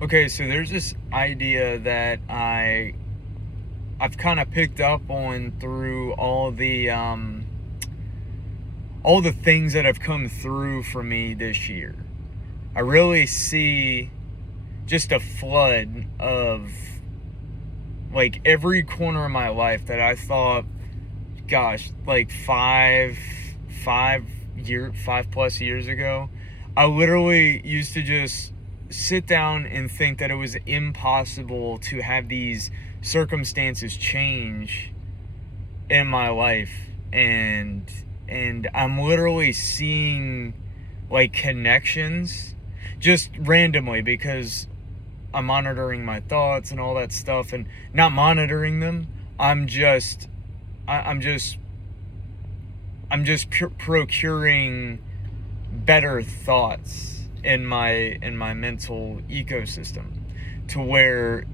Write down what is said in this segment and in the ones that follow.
Okay, so there's this idea that I've kind of picked up on through all the things that have come through for me this year. I really see just a flood of like every corner of my life that I thought, gosh, like 5 plus years ago, I literally used to just sit down and think that it was impossible to have these circumstances change in my life, and I'm literally seeing like connections just randomly because I'm monitoring my thoughts and all that stuff, and not monitoring them. I'm just I'm just procuring better thoughts in my mental ecosystem, to where,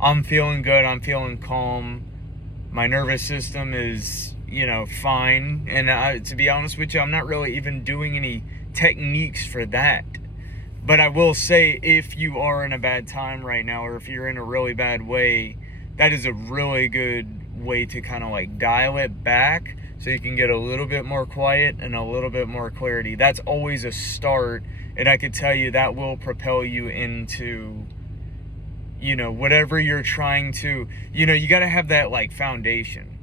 I'm feeling good, I'm feeling calm, my nervous system is, fine. And to be honest with you, I'm not really even doing any techniques for that. But I will say, if you are in a bad time right now, or if you're in a really bad way, that is a really good way to kind of like dial it back so you can get a little bit more quiet and a little bit more clarity. That's always a start, and I could tell you that will propel you into, whatever you're trying to, you got to have that like foundation.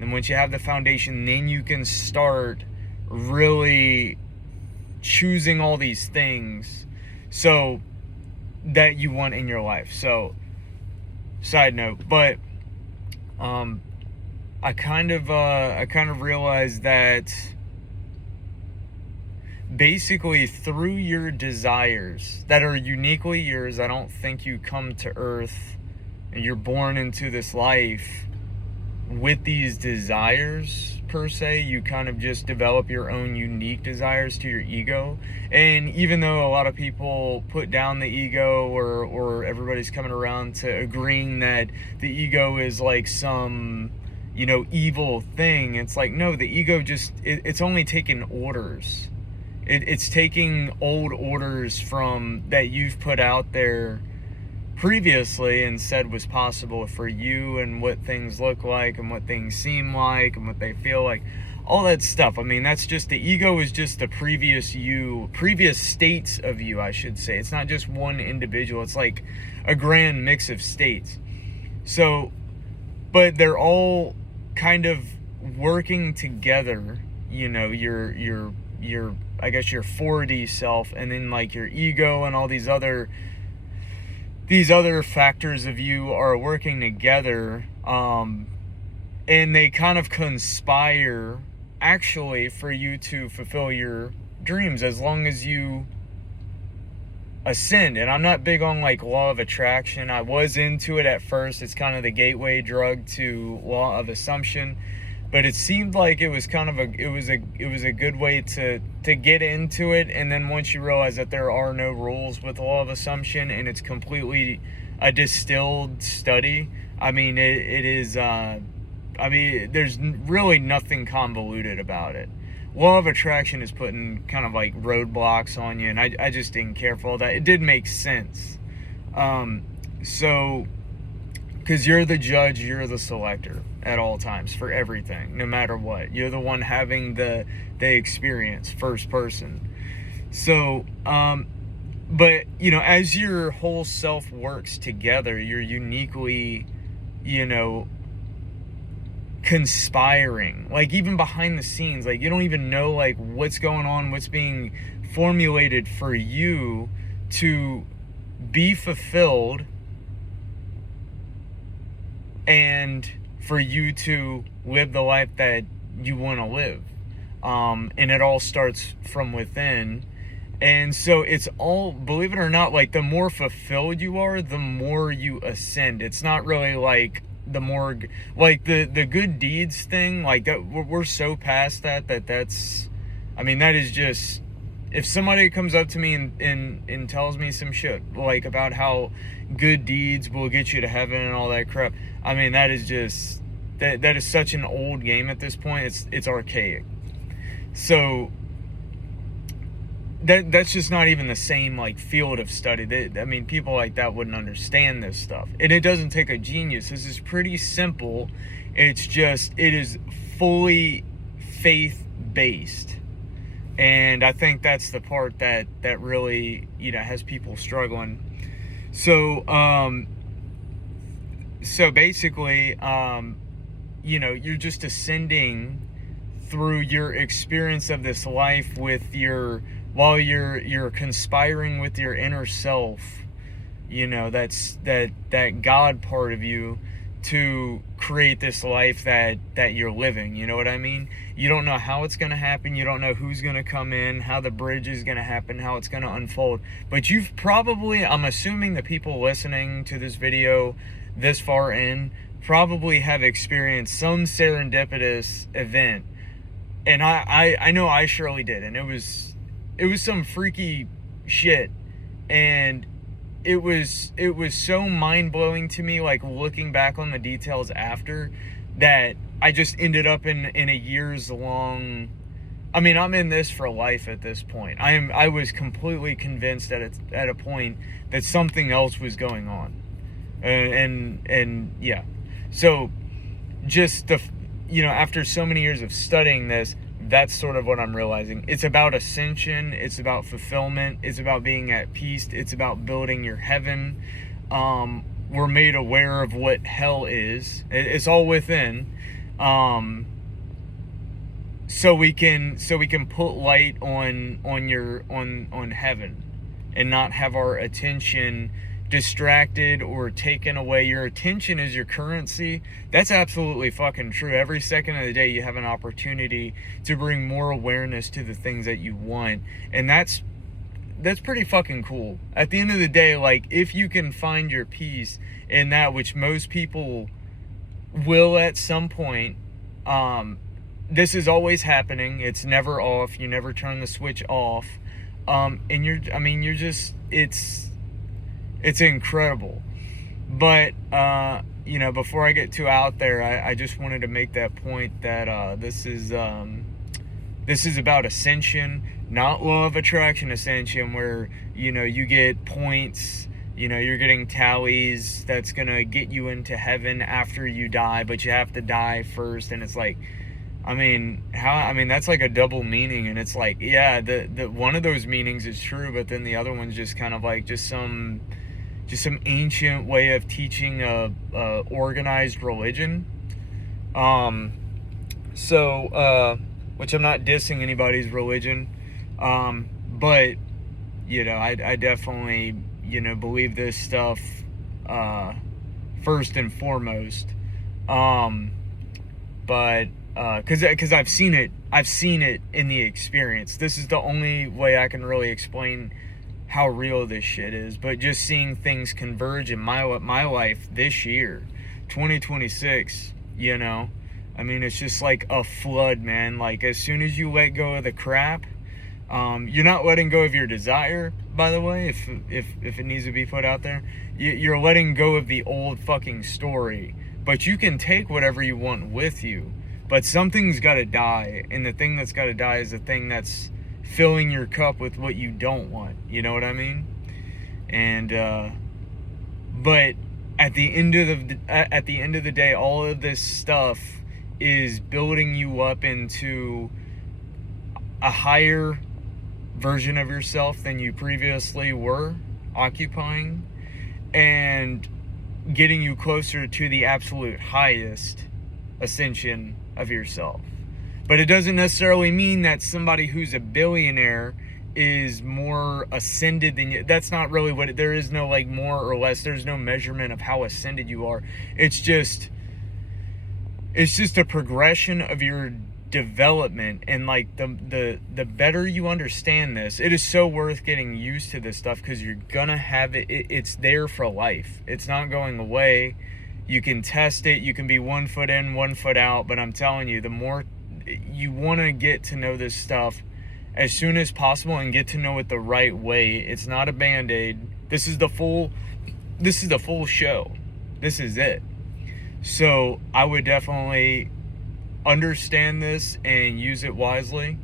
And once you have the foundation, then you can start really choosing all these things so that you want in your life. So, side note, but I kind of realized that basically through your desires that are uniquely yours, I don't think you come to earth and you're born into this life with these desires per se. You kind of just develop your own unique desires to your ego. And even though a lot of people put down the ego, or everybody's coming around to agreeing that the ego is like some, evil thing, it's like, no, the ego just, it's only taking orders. It's taking old orders from that you've put out there previously and said was possible for you, and what things look like and what things seem like and what they feel like, all that stuff. I mean, that's just, the ego is just the previous states of you, I should say. It's not just one individual, it's like a grand mix of states. So, but they're all kind of working together, your I guess your 4D self, and then like your ego, and all these other factors of you are working together, and they kind of conspire actually for you to fulfill your dreams, as long as you ascend. And I'm not big on like law of attraction. I was into it at first. It's kind of the gateway drug to law of assumption, but it seemed like it was kind of it was a good way to get into it. And then once you realize that there are no rules with law of assumption, and it's completely a distilled study, I mean, it is, there's really nothing convoluted about it. Law of attraction is putting kind of like roadblocks on you, and I just didn't care for all that. It did make sense. So, because you're the judge, you're the selector at all times for everything, no matter what. You're the one having the experience, first person. So, but, as your whole self works together, you're uniquely, conspiring, like even behind the scenes, like you don't even know like what's going on, what's being formulated for you to be fulfilled, and for you to live the life that you want to live. And it all starts from within. And so it's all, believe it or not, like the more fulfilled you are, the more you ascend. It's not really like the more, like the good deeds thing, like that, we're so past that's, that is just, if somebody comes up to me and tells me some shit like about how good deeds will get you to heaven and all that crap, that is just, that is such an old game at this point. It's archaic. So that's just not even the same like field of study. I mean, people like that wouldn't understand this stuff. And it doesn't take a genius. This is pretty simple. It's just, it is fully faith based. And I think that's the part that really, has people struggling. So basically, you're just ascending through your experience of this life while you're conspiring with your inner self, that's that God part of you, to create this life that you're living. You know what I mean? You don't know how it's going to happen. You don't know who's going to come in, how the bridge is going to happen, how it's going to unfold. But you've probably, I'm assuming the people listening to this video this far in probably have experienced some serendipitous event. And I know I surely did. And it was some freaky shit. And it was so mind-blowing to me, like looking back on the details after, that I just ended up in a years long, I mean, I'm in this for life at this point. I was completely convinced at a point that something else was going on. And yeah. So just after so many years of studying this, that's sort of what I'm realizing. It's about ascension. It's about fulfillment. It's about being at peace. It's about building your heaven. We're made aware of what hell is. It's all within. So we can put light on heaven, and not have our attention distracted or taken away. Your attention is your currency. That's absolutely fucking true. Every second of the day you have an opportunity to bring more awareness to the things that you want, and that's pretty fucking cool. At the end of the day, like, if you can find your peace in that, which most people will at some point, this is always happening. It's never off. You never turn the switch off. And you're just, it's incredible. But, before I get too out there, I just wanted to make that point that this is about ascension, not law of attraction ascension, where, you get points, you're getting tallies that's going to get you into heaven after you die, but you have to die first. And it's like, that's like a double meaning. And it's like, yeah, the one of those meanings is true, but then the other one's just kind of like just some ancient way of teaching a organized religion. Which I'm not dissing anybody's religion, but I definitely believe this stuff first and foremost. But because I've seen it in the experience. This is the only way I can really explain how real this shit is. But just seeing things converge in my life this year, 2026, it's just like a flood, man. Like, as soon as you let go of the crap, you're not letting go of your desire, by the way, if it needs to be put out there. You're letting go of the old fucking story. But you can take whatever you want with you. But something's got to die. And the thing that's got to die is the thing that's filling your cup with what you don't want. You know what I mean? And but at the end of the day, all of this stuff is building you up into a higher version of yourself than you previously were occupying, and getting you closer to the absolute highest ascension of yourself. But it doesn't necessarily mean that somebody who's a billionaire is more ascended than you. That's not really what there is no like more or less. There's no measurement of how ascended you are. It's just a progression of your development. And like the better you understand this, it is so worth getting used to this stuff, because you're gonna have it. It's there for life. It's not going away. You can test it. You can be 1 foot in, 1 foot out. But I'm telling you, the more you want to get to know this stuff as soon as possible and get to know it the right way. It's not a band-aid. This is the full show. This is it. So I would definitely understand this and use it wisely.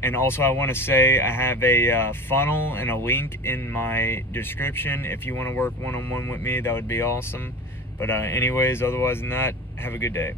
And also, I want to say I have a funnel and a link in my description. If you want to work one-on-one with me, that would be awesome. But anyways, otherwise than that, have a good day.